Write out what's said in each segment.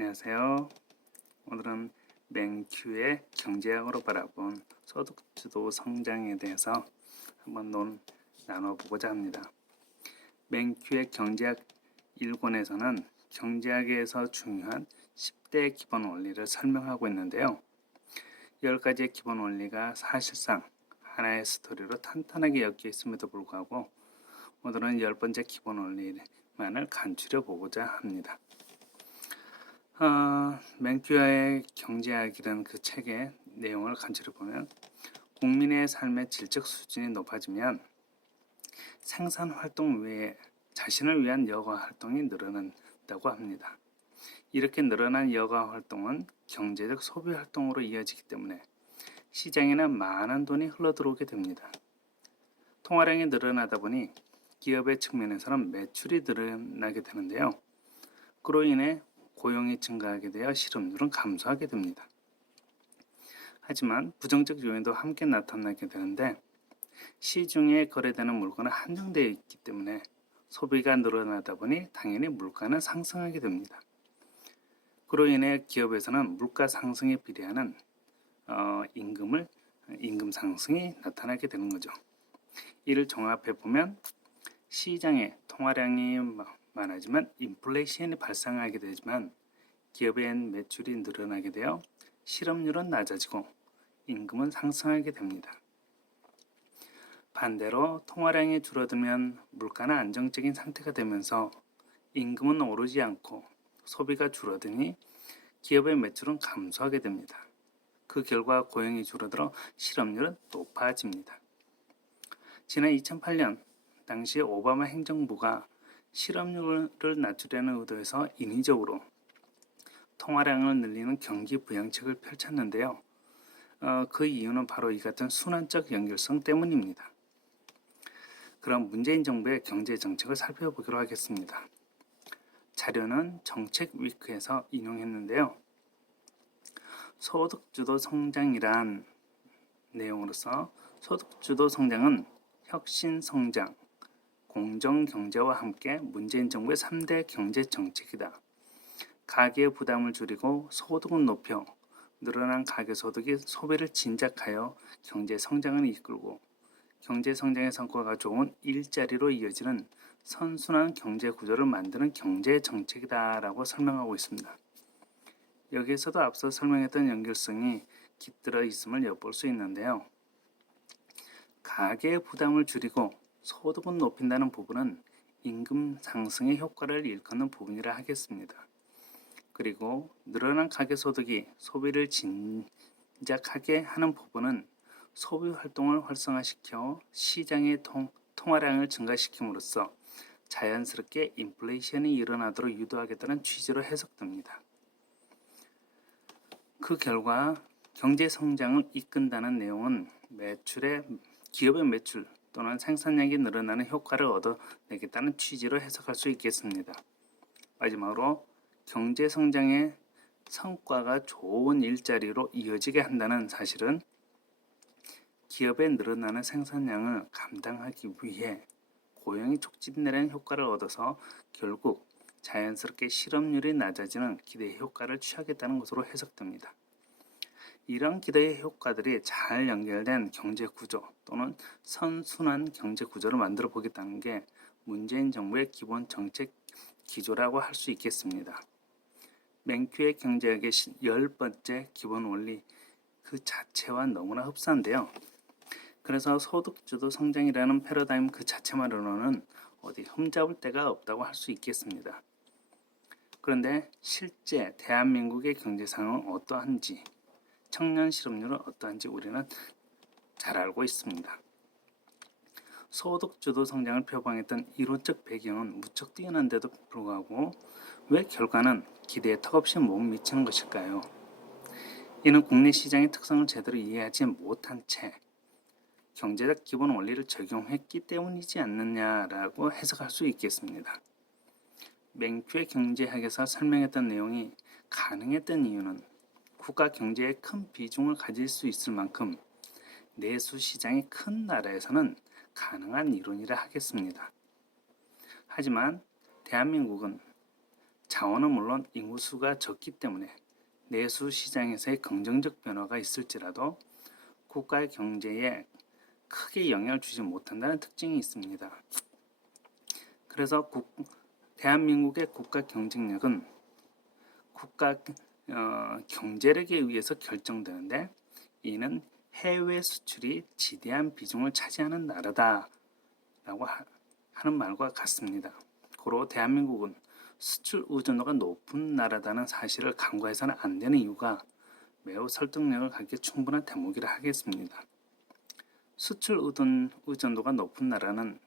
안녕하세요. 오늘은 맨큐의 경제학으로 바라본 소득주도 성장에 대해서 한번 나눠보고자 합니다. 맨큐의 경제학 1권에서는 경제학에서 중요한 10대 기본 원리를 설명하고 있는데요. 10가지의 기본 원리가 사실상 하나의 스토리로 탄탄하게 엮여 있음에도 불구하고 오늘은 10번째 기본 원리만을 간추려 보고자 합니다. 맨큐의 경제학이라는 그 책의 내용을 간추려 보면 국민의 삶의 질적 수준이 높아지면 생산 활동 외에 자신을 위한 여가 활동이 늘어난다고 합니다. 이렇게 늘어난 여가 활동은 경제적 소비 활동으로 이어지기 때문에 시장에는 많은 돈이 흘러들어오게 됩니다. 통화량이 늘어나다 보니 기업의 측면에서는 매출이 늘어나게 되는데요. 그로 인해 고용이 증가하게 되어 실업률은 감소하게 됩니다. 하지만 부정적 요인도 함께 나타나게 되는데 시중에 거래되는 물건은 한정되어 있기 때문에 소비가 늘어나다 보니 당연히 물가는 상승하게 됩니다. 그로 인해 기업에서는 물가 상승에 비례하는 임금 상승이 나타나게 되는 거죠. 이를 종합해 보면 시장에 통화량이 많아지면 인플레이션이 발생하게 되지만 기업의 매출이 늘어나게 되어 실업률은 낮아지고 임금은 상승하게 됩니다. 반대로 통화량이 줄어들면 물가는 안정적인 상태가 되면서 임금은 오르지 않고 소비가 줄어드니 기업의 매출은 감소하게 됩니다. 그 결과 고용이 줄어들어 실업률은 높아집니다. 지난 2008년 당시 오바마 행정부가 실업률을 낮추려는 의도에서 인위적으로 통화량을 늘리는 경기 부양책을 펼쳤는데요. 그 이유는 바로 이 같은 순환적 연결성 때문입니다. 그럼 문재인 정부의 경제 정책을 살펴보기로 하겠습니다. 자료는 정책 위크에서 인용했는데요. 소득주도 성장이란 내용으로서 소득주도 성장은 혁신 성장, 공정경제와 함께 문재인 정부의 3대 경제 정책이다. 가계의 부담을 줄이고 소득을 높여 늘어난 가계소득이 소비를 진작하여 경제 성장을 이끌고 경제 성장의 성과가 좋은 일자리로 이어지는 선순환 경제 구조를 만드는 경제 정책이다라고 설명하고 있습니다. 여기에서도 앞서 설명했던 연결성이 깃들어 있음을 엿볼 수 있는데요. 가계의 부담을 줄이고 소득을 높인다는 부분은 임금 상승의 효과를 일컫는 부분이라 하겠습니다. 그리고 늘어난 가계소득이 소비를 진작하게 하는 부분은 소비 활동을 활성화시켜 시장의 통화량을 증가시킴으로써 자연스럽게 인플레이션이 일어나도록 유도하겠다는 취지로 해석됩니다. 그 결과 경제 성장을 이끈다는 내용은 기업의 매출 또는 생산량이 늘어나는 효과를 얻어내겠다는 취지로 해석할 수 있겠습니다. 마지막으로 경제 성장의 성과가 좋은 일자리로 이어지게 한다는 사실은 기업의 늘어나는 생산량을 감당하기 위해 고용이 촉진되는 효과를 얻어서 결국 자연스럽게 실업률이 낮아지는 기대 효과를 취하겠다는 것으로 해석됩니다. 이런 기대의 효과들이 잘 연결된 경제 구조 또는 선순환 경제 구조를 만들어 보겠다는 게 문재인 정부의 기본 정책 기조라고 할 수 있겠습니다. 맨큐의 경제학의 10번째 기본 원리 그 자체와 너무나 흡사한데요. 그래서 소득주도 성장이라는 패러다임 그 자체만으로는 어디 흠잡을 데가 없다고 할 수 있겠습니다. 그런데 실제 대한민국의 경제 상황은 어떠한지, 청년 실업률은 어떠한지 우리는 잘 알고 있습니다. 소득주도 성장을 표방했던 이론적 배경은 무척 뛰어난데도 불구하고 왜 결과는 기대에 턱없이 못 미치는 것일까요? 이는 국내 시장의 특성을 제대로 이해하지 못한 채 경제적 기본 원리를 적용했기 때문이지 않느냐라고 해석할 수 있겠습니다. 맨큐의 경제학에서 설명했던 내용이 가능했던 이유는 국가 경제에 큰 비중을 가질 수 있을 만큼 내수 시장이 큰 나라에서는 가능한 이론이라 하겠습니다. 하지만 대한민국은 자원은 물론 인구수가 적기 때문에 내수 시장에서의 긍정적 변화가 있을지라도 국가의 경제에 크게 영향을 주지 못한다는 특징이 있습니다. 그래서 대한민국의 국가 경쟁력은 국가 경제력에 의해서 결정되는데, 이는 해외 수출이 지대한 비중을 차지하는 나라다라고 하는 말과 같습니다. 고로 대한민국은 수출 의존도가 높은 나라다는 사실을 간과해서는 안 되는 이유가 매우 설득력을 갖기에 충분한 대목이라 하겠습니다. 수출 의존도가 높은 나라는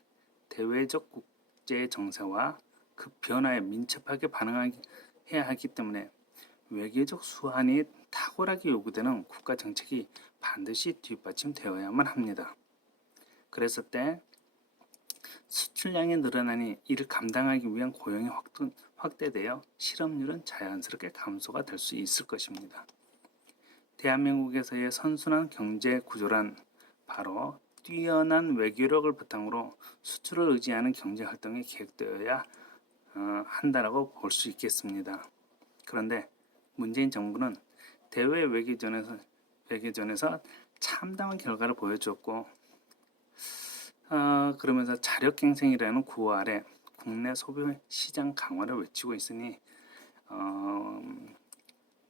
대외적 국제 정세와 그 변화에 민첩하게 반응해야 하기 때문에 외교적 수완이 탁월하게 요구되는 국가 정책이 반드시 뒷받침되어야만 합니다. 그랬을 때 수출량이 늘어나니 이를 감당하기 위한 고용이 확대되어 실업률은 자연스럽게 감소가 될 수 있을 것입니다. 대한민국에서의 선순환 경제 구조란 바로 뛰어난 외교력을 바탕으로 수출을 의지하는 경제 활동이 계획되어야 한다라고 볼 수 있겠습니다. 그런데 문재인 정부는 대외 외교전에서 참담한 결과를 보여주었고, 그러면서 자력갱생이라는 구호 아래 국내 소비 시장 강화를 외치고 있으니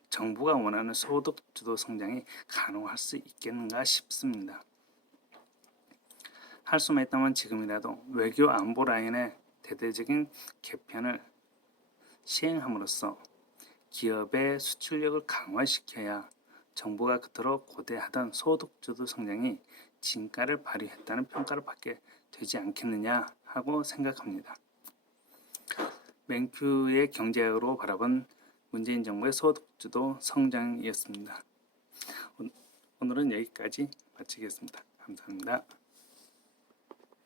정부가 원하는 소득 주도 성장이 가능할 수 있겠는가 싶습니다. 할 수만 있다면 지금이라도 외교 안보 라인의 대대적인 개편을 시행함으로써 기업의 수출력을 강화시켜야 정부가 그토록 고대하던 소득주도 성장이 진가를 발휘했다는 평가를 받게 되지 않겠느냐 하고 생각합니다. 맹큐의 경제학으로 바라본 문재인 정부의 소득주도 성장이었습니다. 오늘은 여기까지 마치겠습니다. 감사합니다.